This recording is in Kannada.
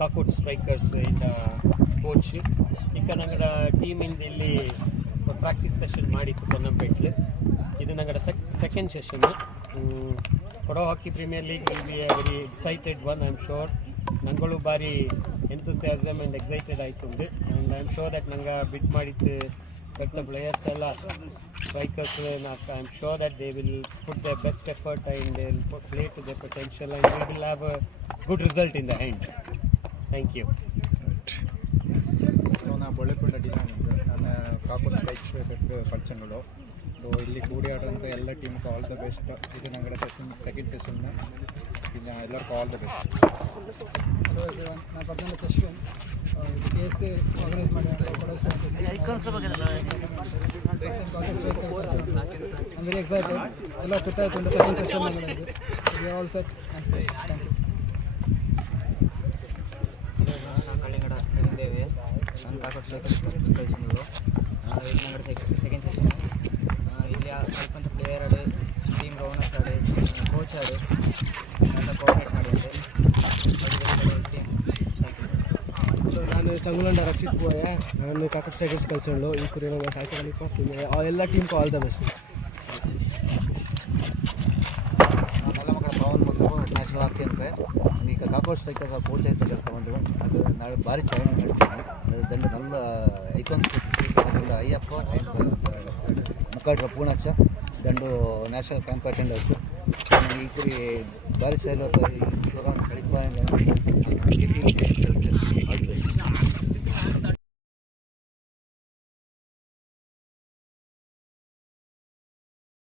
ಕಾಕೋಟ್ ಸ್ಟ್ರೈಕರ್ಸ್ ಇಂದ ಕೋಚ್ ಈಗ ನಂಗಡ ಟೀಮಿಂದ ಇಲ್ಲಿ ಪ್ರಾಕ್ಟೀಸ್ ಸೆಷನ್ ಮಾಡಿತ್ತು ಪೊನ್ನಂಪೇಟ್ಲು. ಇದು ನಂಗಡ ಸೆಕೆಂಡ್ ಸೆಷನ್. ಕೊಡೋ hockey premier league will be a very excited one. I am sure ನಂಗಳು ಭಾರಿ ಎಂಥೂಸಿಯಾಸಮ್ ಆ್ಯಂಡ್ ಎಕ್ಸೈಟೆಡ್ ಆಯ್ತುಂಡು. And I am sure that ನಂಗೆ ಬಿಟ್ ಮಾಡಿದ್ದು the players ಎಲ್ಲ strikers, I am sure that they will put their best effort and they will play to their potential and we will have a good result in the end. Thank you. ನಾನು ಬೊಳ್ಳೆಕೊಂಡ ನಾನು ಕಾಕೋಟ್ ಸ್ಟ್ರೈಕ್ಸ್ ಪರ್ಚನ್ಗಳು. ಸೊ ಇಲ್ಲಿ ಕೂಡಿ ಆಡೋಂಥ ಎಲ್ಲ ಟೀಮ್ಗೆ ಆಲ್ ದ ಬೆಸ್ಟ್. ಇದು ನಂಗಡ ಸೆಕೆಂಡ್ ಸೆಷನ್ನ ಇನ್ನು ಎಲ್ಲರಿಗೂ ಆಲ್ ದ ಬೆಸ್ಟ್. ಸೊ ನಾನು ಪರ್ಸನಲ್ ಸೆಷನ್ ಕೇಸ್ ಆರ್ಗನೈಸ್ ಮಾಡಿ I'm very excited. ಎಲ್ಲ ಫಿಟ್ ಆಯಿತು. ಸೆಕೆಂಡ್ ಸೆಷನ್ ಆಗಿರೋದು. We all set. ನಾವು ಕಳ್ಳಿಂಗಡ ಇದ್ದೇವೆ. ನಾನು ಕಾಕೋಟ್ ಕಳಿಸಿದ್ರು. ಇಲ್ಲಿ ನಂಗಡ ಸೆಕೆಂಡ್ ಸೆಷನ್. ಇಲ್ಲಿ ಅಲ್ಪಂತ ಪ್ಲೇಯರ್ ಆಡಿ, ಟೀಮ್ ಓನರ್ಸ್ ಆಡಿ, ಕೋಚ್ ಆಡಿ ಎಲ್ಲ ಕೋಆರ್ಡಿನೇಟ್ ಮಾಡಿದ್ದೆ. ನಾನು ಚಂಗುಲಂಡ ರಕ್ಷಿತ್ ಪೋಯ. ನಾನು ಕಾಕೋಟ್ ಸ್ಟ್ರೈಕರ್ಸ್ ಕಲ್ಚಂಡು ಈ ಕುರಿ ಎಲ್ಲ ಟೀಮ್ಗೂ ಆಲ್ ದ ಬೆಸ್ಟ್. ಎಲ್ಲ ಮಕ್ಕಳ ಪವನ್ ಮತ್ತು ನ್ಯಾಷನಲ್ ಹಾಕಿ ಅಂತ ಈಗ ಕಾಕೋಟ್ ಸ್ಟ್ರೈಕರ್ ಕೋಚ್ ಆಯ್ತು ಕೆಲಸ ಬಂದರು. ಅದು ನಾಳೆ ಭಾರಿ ಚೆನ್ನಾಗಿ ನಡೀತೀನಿ. ಅದು ದಂಡ ನಲ್ಲ ಐಕಾನ್ಸ್ ಅಯ್ಯಪ್ಪ ಮುಖಾಡ್ರ ಪೂರ್ಣಚ್ಚ ದಂಡು ನ್ಯಾಷನಲ್ ಕ್ಯಾಂಪ್ ಅಟೆಂಡರ್ಸ್ ಈ ಕುರಿ ಭಾರಿ ಶೈಲ ಈ ಪ್ರೋಗ್ರಾಮ್ ಕಳಿತ